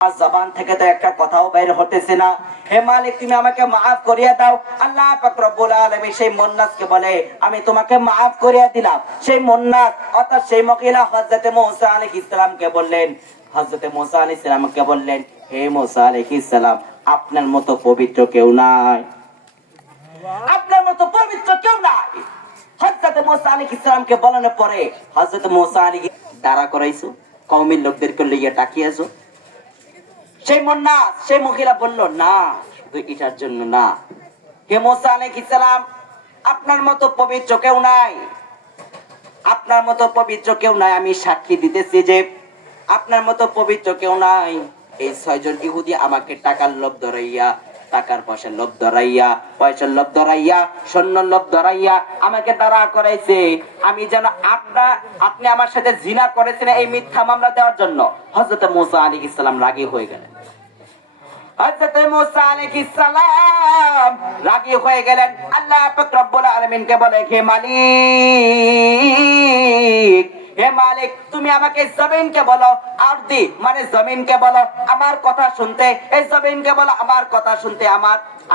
আমার জবান থেকে তো একটা কথাও বের হতেছে না। হে মালিক, তুমি আমাকে মাফ করিয়ে দাও। আল্লাহ পাক রব্বুল আলামিন সেই মুন্নাসকে বলে, আমি তোমাকে মাফ করিয়ে দিলাম। সেই মুন্নাস অর্থাৎ সেই মহিলা হযরতে মুসা আলাইহিস সালামকে বললেন, হযরতে মুসা আলাইহিস সালামকে বললেন, হে মুসা আলাইহিস সালাম, আপনার মতো পবিত্র কেউ নাই, আপনার মতো পবিত্র কেউ নাই। হযরতে মুসা আলাইহিস সালামকে বলানোর পরে হযরতে মুসা আলাইহিস দাঁড়া করাইছো, কওমের লোকদেরকে লইয়া ডাকিয়েছো। সেই মুন্নাস সেই মহিলা বলল, না, শুধু এটার জন্য না, হে মুসা আলাইহিস সালাম, আপনার মতো পবিত্র কেউ নাই, আপনার মতো পবিত্র কেউ নাই। আমি সাক্ষী দিতেছি যে আপনার মতো পবিত্র কেউ নাই। এই 6 জন ইহুদি আমাকে টাকার লোভ ধরাইয়া, টাকার পয়সার লোভ ধরাইয়া, পয়সার লোভ ধরাইয়া, স্বর্ণের লোভ ধরাইয়া আমাকে তাড়া করাইছে। আমি যেন আপনি আমার সাথে জিনা করেছেন এই মিথ্যা মামলা দেওয়ার জন্য। হযরত মুসা আলাইহিস সালাম রাগী হয়ে গেলেন। হযরত মুসা আলাইহিস সালাম রাগী হয়ে গেলেন। আল্লাহ পাক রব্বুল আলামিনকে বলে, হে মালিক, হে মালিক, তুমি আমাকে জমিনকে বলো, আরদি মানে জমিনকে বলো আমার কথা শুনতে, এই জমিনকে বলো আমার কথা শুনতে,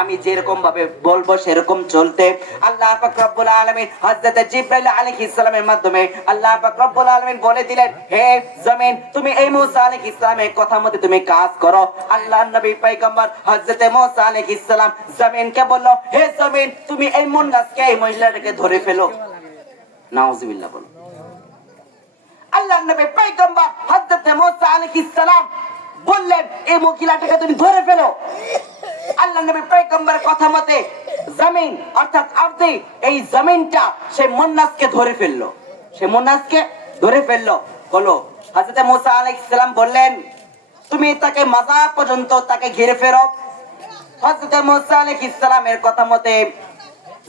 আমি যেরকম ভাবে বলবো সেরকম চলতে। আল্লাহ পাক রব্বুল আলামিন হযরত জিবরাইল আলাইহিস সালামের মাধ্যমে আল্লাহ পাক রব্বুল আলামিন বলে দিলেন, হে জমিন, তুমি এই মুসা আলাইহিস সালামের কথা মতে তুমি কাজ করো। আল্লাহর নবী পয়গম্বর হযরত মুসা আলাইহিস সালাম জমিনকে বলল, হে জমিন, তুমি এই মুন্নাসকে, এই মহিলাটাকে ধরে ফেলো। নাউজুবিল্লাহ বলো। আল্লাহর নবী পয়গম্বর হযরত মুসা আলাইহিস সালাম বললেন, এই মহিলাটাকে তুমি ধরে ফেলো। আল্লাহর নবী পয়গম্বরের কথা মতে জমিন অর্থাৎ আরদি, এই জমিনটা সেই মুন্নাসকে ধরে ফেললো, সেই মুন্নাসকে ধরে ফেললো। হলো হযরত মুসা আলাইহিস সালাম বললেন, তুমি তাকে মাজা পর্যন্ত তাকে ঘিরে ফেরো। হযরত মুসা আলাইহিস সালামের কথা মতে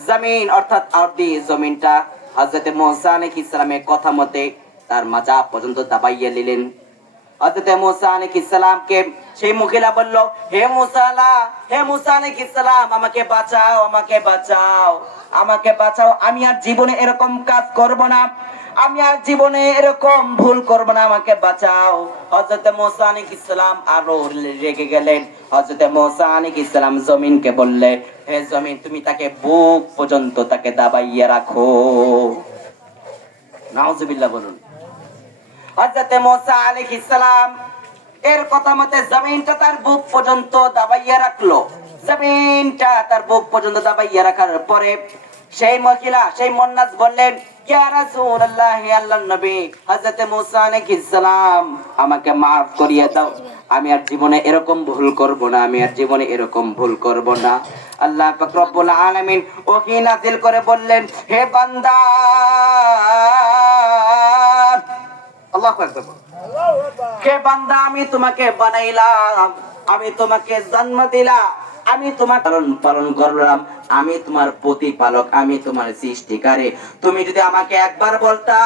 জমিন অর্থাৎ আরদি জমিনটা হযরত মুসা আলাইহিস সালামের কথা মতে তার মাজা পর্যন্ত দাবাইয়া নিলেন। হযরত মুসা আলাইহিস সালামকে সেই মহিলা বলল, হে মুসা আলাইহিস সালাম, আমাকে বাঁচাও, আমাকে বাঁচাও, আমাকে বাঁচাও। আমি আর জীবনে এরকম কাজ করব না, আমি আর জীবনে এরকম ভুল করব না, আমাকে বাঁচাও। হযরত মুসা আলাইহিস সালাম আরো রেগে গেলেন। হযরত মুসা আলাইহিস সালাম জমিনকে বললে, হে জমিন, তুমি তাকে বুক পর্যন্ত তাকে দাবাইয়া রাখো। নাউজুবিল্লাহ বলুন। হযরত মুসা আলাইহিস সালাম এর কথা মতে জমিনটা তার বুক পর্যন্ত দাবাইয়া রাখলো। জমিনটা তার বুক পর্যন্ত দাবাইয়া রাখার পরে সেই মহিলা সেই মুন্নাস বললেন, ইয়া রাসূলুল্লাহ, হে আল্লাহর নবী, হযরত মুসা আলাইহিস সালাম আমাকে maaf করিয়ে দাও, আমি আর জীবনে এরকম ভুল করব না, আমি আর জীবনে এরকম ভুল করব না। আল্লাহ পাক রব্বুল আলামিন ওহী নাযিল করে বললেন, হে বান্দা, আল্লাহু আকবার, হে বান্দা, আমি তোমাকে বানাইলাম, আমি তোমাকে জন্ম দিলাম, আমি তোমাকে পালন করলাম, আমি তোমার প্রতিপালক, আমি তোমার সৃষ্টিকারী। তুমি যদি আমাকে একবার বলতা,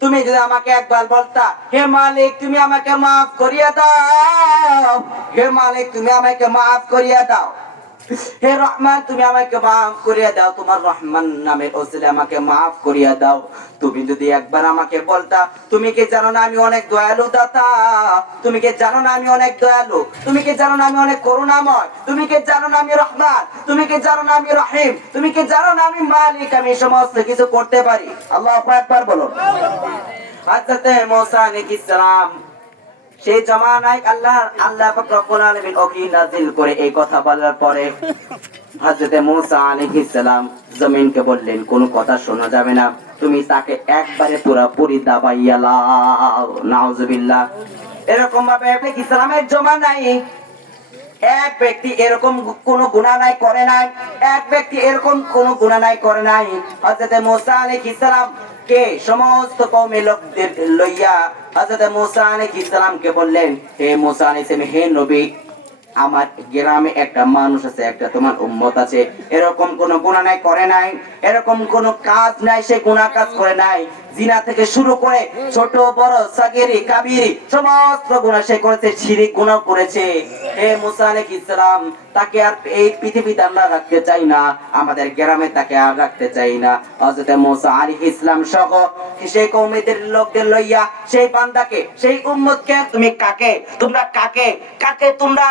তুমি যদি আমাকে একবার বলতা, হে মালিক, তুমি আমাকে maaf করিয়ে দাও, হে মালিক, তুমি আমাকে maaf করিয়ে দাও, হে রহমান, তুমি আমাকে maaf করিয়ে দাও, তোমার রহমান নামের ওসিলায় আমাকে maaf করিয়ে দাও। তুমি যদি একবার আমাকে বলতা, তুমি কি জানো না আমি অনেক দয়ালু দাতা, তুমি কি জানো না আমি অনেক দয়ালু, তুমি কি জানো না আমি অনেক করুণাময়, তুমি কি জানো না আমি রহমান, তুমি কি জানো না আমি রহিম, তুমি কি জানো না আমি মালিক, আমি সমস্ত কিছু করতে পারি। আল্লাহু আকবার বলো। হযরত মুসা আলাইহিস সালাম সেই জামানায় আল্লাহ পাক রব্বুল আলামিন ওহী নাযিল করে এই কথা বলার পরে হযরত মুসা আলাইহিস সালাম জমিনকে বললেন, কোনো কথা শোনা যাবে না, তুমি তাকে একবারে পুরোপুরি দাবাইয়া লাও। নাউজুবিল্লাহ। এরকম ভাবে ইসলামের জামানায় এক ব্যক্তি এরকম কোনো গুনাহ নাই করে নাই, এক ব্যক্তি এরকম কোনো গুনাহ নাই করে নাই। হযরত মুসা আলাইহিস সালাম কে সমস্ত কওমের লোকদের লইয়া হযরত মুসা আলাইহিস সালামকে বললেন, হে মুসা আলাইহিস সালাম, হে নবী, আমার গ্রামে একটা মানুষ আছে, একটা তোমার উম্মত আছে, এরকম কোন গুনাহ নাই করে নাই, এরকম কোন কাজ নাই, সে গুনাহ কাজ করে নাই, জিনা থেকে শুরু করে ছোট বড় সাগিরি কাবিরি সমস্ত গুনাহ সে করেছে, শিরিক গুনাহ করেছে। হে মুসা আলাইহিস সালাম, তাকে আর এই পৃথিবীতে আমরা রাখতে চাই না, আমাদের গ্রামে তাকে আর রাখতে চাই না। হযরত মুসা আলাইহিস সালাম সহ সেই কওমের লোকদের লইয়া সেই বান্দাকে, সেই উম্মতকে তুমি তোমরা কাকে তোমরা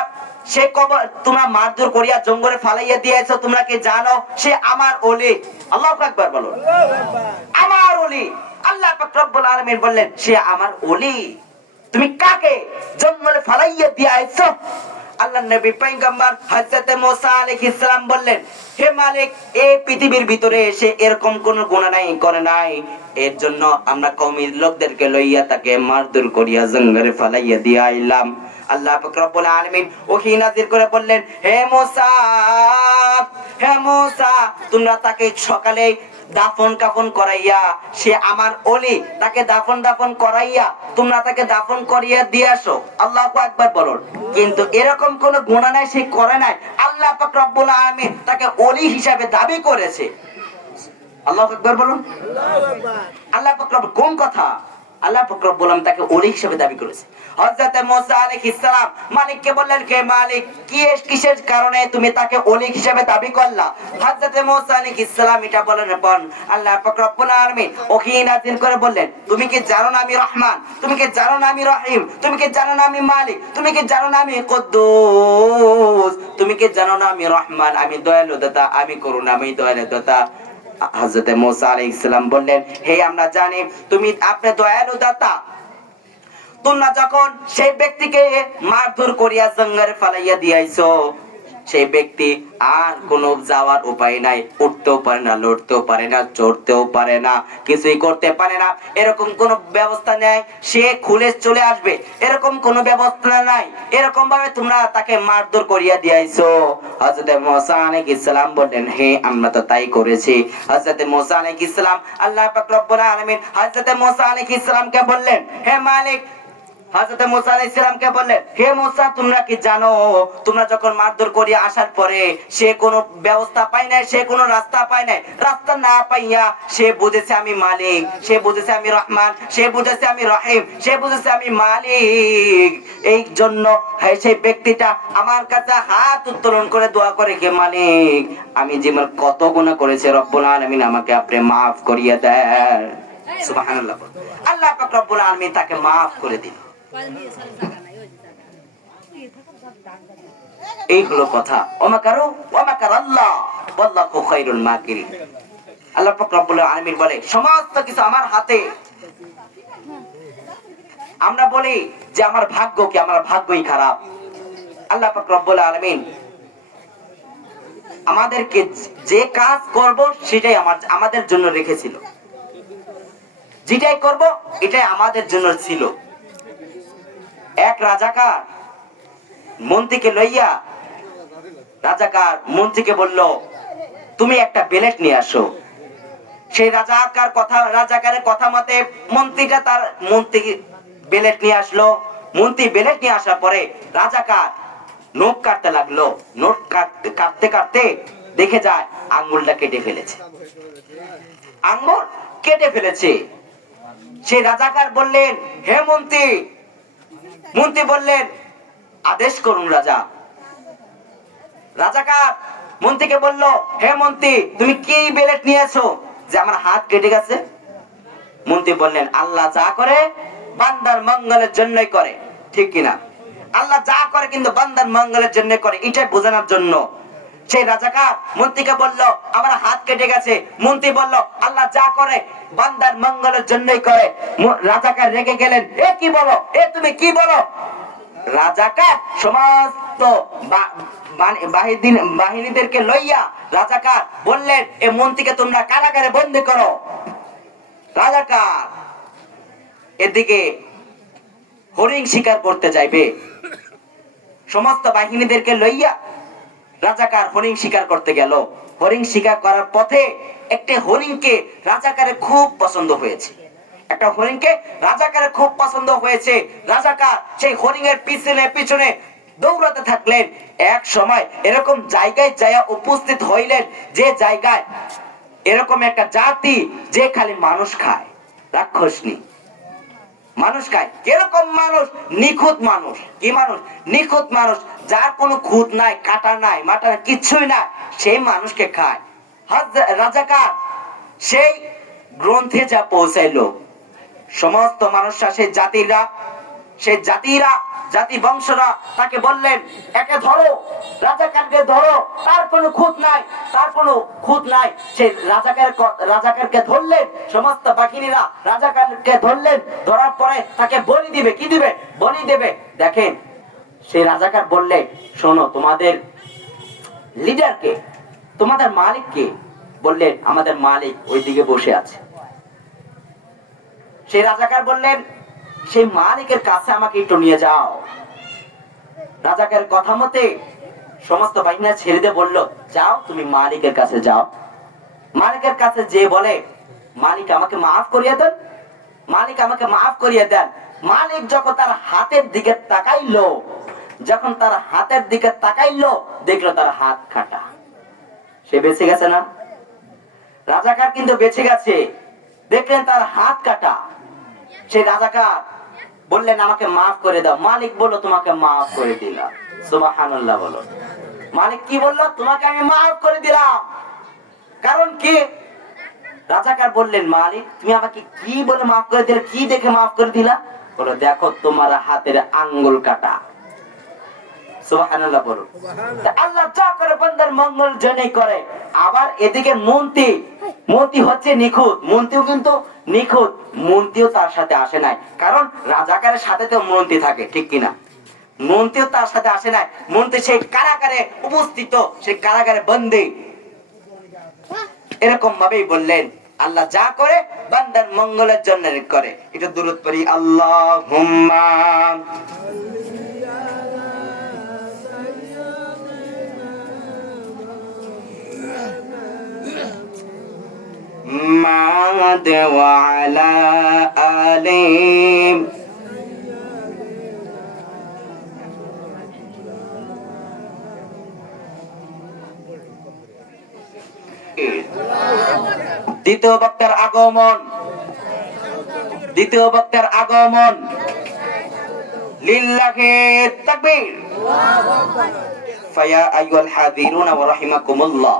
সে কবর তোমরা মারধর করিয়া জঙ্গলে ফালাইয়া দিয়েছো, তোমরা কি জানো সে আমার ওলি? আল্লাহু আকবার বলুন। আমার ওলি। আল্লাহ পাক রব্বুল আলামিন বললেন সে আমার ওলি। তুমি কাকে জঙ্গলে ফালাইয়া দিয়েছো? আল্লাহর নবী পয়গম্বর হযরত মুসা আলাইহিস সালাম বললেন, হে মালিক, এই পৃথিবীর ভিতরে এসে এরকম কোন গুনাহ নাই করে নাই, এর জন্য আমরা কওমের লোকদেরকে লইয়া তাকে মারধর করিয়া জঙ্গলে ফালাইয়া দিয়া আইলাম। আল্লাহ পাক রব্বুল আলামিন ওহী নাযিল করে বললেন, হে মুসা, তোমরা তাকে সকালে দাফন কাফন করাইয়া, সে আমার ওলি, তাকে দাফন করাইয়া তোমরা তাকে দাফন করিয়া দিয়ে আসো। আল্লাহু আকবার বলুন। কিন্তু এরকম কোন গুনাহ নাই সে করে নাই, আল্লাহ পাক রব্বুল আলামিন তাকে ওলি হিসাবে দাবি করেছে। আল্লাহু আকবার বলুন। আল্লাহ পাক রব্বুল কোন কথা? আল্লাহ পাক রব্বুল আলামিন তাকে ওলি হিসেবে দাবি করেছে। হযরত মুসা আলাইহিস সালাম মালিককে বললেন, কে মালিক, কিসের কারণে তুমি তাকে ওলি হিসেবে দাবি করলা? হযরত মুসা আলাইহিস সালাম এটা বলেন পর আল্লাহ পাক রব্বুল আলামিন ওহী নাযিল করে বললেন, তুমি কি জানো না আমি রহমান? তুমি কি জানো না আমি রহিম? তুমি কি জানো না আমি মালিক? তুমি কি জানো না আমি কুদ্দুস? তুমি কি জানো না আমি রহমান, আমি দয়ালু দাতা, আমি করুণাময় দয়ালু দাতা? হযরত মুসা আলাইহিস সালাম বললেন, হে আমরা জানি আপনি দয়ালু দাতা। তোমরা যখন সেই ব্যক্তিকে মারধর করিয়া জঙ্গলে ফালাইয়া দিয়েছো, সেই ব্যক্তি আর কোনো যাওয়ার উপায় নাই, উঠতেও পারে না, লড়তেও পারে না, চড়তেও পারে না, কিছুই করতে পারে না, এরকম কোনো ব্যবস্থা নেই, সে খুলে চলে আসবে, এরকম কোনো ব্যবস্থা নাই, এরকম ভাবে তোমরা তাকে মারধর করিয়া দিয়েছো। হযরত মুসা আলাইহিস সালাম বললেন, হে আমরা তো তাই করেছি। হযরত মুসা আলাইহিস সালাম আল্লাহ পাক রব্বুল আলামিন হযরত মুসা আলাইহিস সালামকে বললেন, হে মালিক, হযরত মুসা আলাইহিস সালামকে বললেন, হে মুসা, তোমরা কি জানো তোমরা যখন মারধর করিয়া আসার পরে সে কোনো ব্যবস্থা পায় নাই, সে কোনো রাস্তা পায় নাই, রাস্তা না পাইয়া সে বুঝেছে আমি মালিক, সে বুঝেছে আমি রহমান, সে বুঝেছে আমি রহিম, সে বুঝেছে আমি মালিক। এই জন্য সেই ব্যক্তিটা আমার কাছে হাত উত্তোলন করে দোয়া করে, কে মালিক, আমি জীবন কত গুনাহ করেছি, রব্বুল আলামিন আমাকে আপনি মাফ করিয়ে দেন। সুবহানাল্লাহ। আল্লাহ পাক রব্বুল আলামিন তাকে মাফ করে দিল। এই হলো কথা। ওমাকার আল্লাহ ওয়াল্লাহু খায়রুল মাকিরিন। আল্লাহ পাক রব্বুল আলামিন বলে, সমস্ত কিছু আমার হাতে। আমরা বলি যে আমার ভাগ্য কি, আমার ভাগ্যই খারাপ। আল্লাহ পাক রব্বুল আলামিন আমাদেরকে যে কাজ করব সেটাই আমাদের জন্য রেখেছিল, যেটাই করব এটাই আমাদের জন্য ছিল। এক রাজাকার মন্ত্রীকে লইয়া, রাজাকার মন্ত্রীকে বলল, তুমি একটা বেলেট নিয়ে আসো। সেই রাজাকারের কথা মতে মন্ত্রী বেলেট নিয়ে আসলো। মন্ত্রী বেলেট নিয়ে আসার পরে রাজাকার নোট কাটতে লাগলো। নোট কাটতে কাটতে দেখে যায় আঙ্গুলটা কেটে ফেলেছে, আঙ্গুল কেটে ফেলেছে। সেই রাজাকার বললেন, হে মন্ত্রী বললেন, আদেশ করুন রাজা। রাজাকার মন্ত্রীকে বলল, হে মন্ত্রী, তুমি কি বেলেট নিয়েছো যে আমার হাত কেটে গেছে? মন্ত্রী বললেন, আল্লাহ যা করে বান্দার মঙ্গলের জন্যই করে, ঠিক কিনা? আল্লাহ যা করে কিন্তু বান্দার মঙ্গলের জন্য করে, এটাই বোঝানোর জন্য। সেই রাজাকার মন্ত্রীকে বলল, আমার হাত কেটে গেছে। মন্ত্রী বলল, আল্লাহ যা করে বান্দার মঙ্গলের জন্যই করে। রাজাকার রেগে গেলেন, এ কি বলো, এ তুমি কি বলো? রাজাকার সমস্ত বাহিনীদেরকে লইয়া রাজাকার বললেন, এ মন্ত্রীকে তোমরা কারাগারে বন্দী করো। রাজাকার এদিকে হরিণ শিকার করতে যাইবে, সমস্ত বাহিনীদেরকে লইয়া রাজাকার হরিণ শিকার করতে গেল। হরিণ শিকার করার পথে একটি হরিণকে রাজাকারের খুব পছন্দ হয়েছে, একটা হরিণকে রাজাকারের খুব পছন্দ হয়েছে। রাজাকার সেই হরিণের পিছনে পিছনে দৌড়াতে থাকলেন। এক সময় এরকম জায়গায় যায়া উপস্থিত হইলেন যে জায়গায় এরকম একটা জাতি যে খালি মানুষ খায়, রাক্ষসনি মানুষ খায়। কিরকম মানুষ? নিখুঁত মানুষ। কি মানুষ? নিখুঁত মানুষ, যার কোনো খুঁত নাই, কাটা নাই, মাটা কিচ্ছুই নাই, সেই মানুষকে খায়। রাজাকার সেই গ্রন্থে যা পৌঁছাইলো, সমস্ত মানুষরা, সেই জাতিরা জাতি বংশরা তাকে বললেন, একে ধরো, রাজাকারকে ধরো, তার কোনো খুঁত নাই, তার কোনো খুঁত নাই। সেই রাজাকারকে ধরলেন, সমস্ত বাহিনীরা রাজাকারকে ধরলেন। ধরার পরে তাকে বলি দিবে। কি দিবে? বলি দেবে। দেখেন, সেই রাজাকার বললে, শোনো, তোমাদের লিডারকে, তোমাদের মালিককে? বললেন, আমাদের মালিক ওইদিকে বসে আছে। সেই রাজাকার বললেন, সেই মালিকের কাছে আমাকে একটু নিয়ে যাও। রাজাকার কথা মতে সমস্ত বাহিনী ছেড়ে দিয়ে বলল, যাও, তুমি মালিকের কাছে যাও। মালিকের কাছে যে বলে, মালিক আমাকে মাফ করিয়ে দেন, মালিক আমাকে মাফ করিয়ে দেন। মালিক যখন তার হাতের দিকে তাকাইলো, দেখলো তার হাত কাটা। সে বেঁচে গেছে না? রাজাকার কিন্তু বেঁচে গেছে। দেখলেন তার হাত কাটা। সেই রাজাকার বললেন, আমাকে মাফ করে দাও। মালিক বলল, তোমাকে মাফ করে দিলাম। সুবহানাল্লাহ বলো। মালিক কি বললো? তোমাকে আমি মাফ করে দিলাম। কারণ কি? রাজাকার বললেন, মালিক তুমি আমাকে কি বলে মাফ করে দিলে? কি দেখে মাফ করে দিলা? বলো, দেখো তোমার হাতের আঙ্গুল কাটা। সুবহানাল্লাহ বলো। আল্লাহ যা করে বান্দার মঙ্গল জন্যই করে। আবার এদিকে মন্ত্রী হচ্ছে নিখুঁত, মন্ত্রীও কিন্তু নিখুঁত, মন্ত্রীও তার সাথে আসে নাই। কারণ রাজাকারের সাথে তো মন্ত্রী থাকে, ঠিক কিনা? মন্ত্রীও তার সাথে আসে নাই। মন্ত্রী সেই কারাগারে উপস্থিত, সেই কারাগারে বন্দী। এরকম ভাবেই বললেন, আল্লাহ যা করে বান্দার মঙ্গলের জন্য করে। এটা দুরূদ পড়ি, আল্লাহুম্মা محمد وعلى آله দ্বিতীয় বক্তার আগমন লিল্লাহি তাকবীর। ফায়া আইয়ুহাল হাযিরুনা ওয়া রাহিমাকুমুল্লাহ।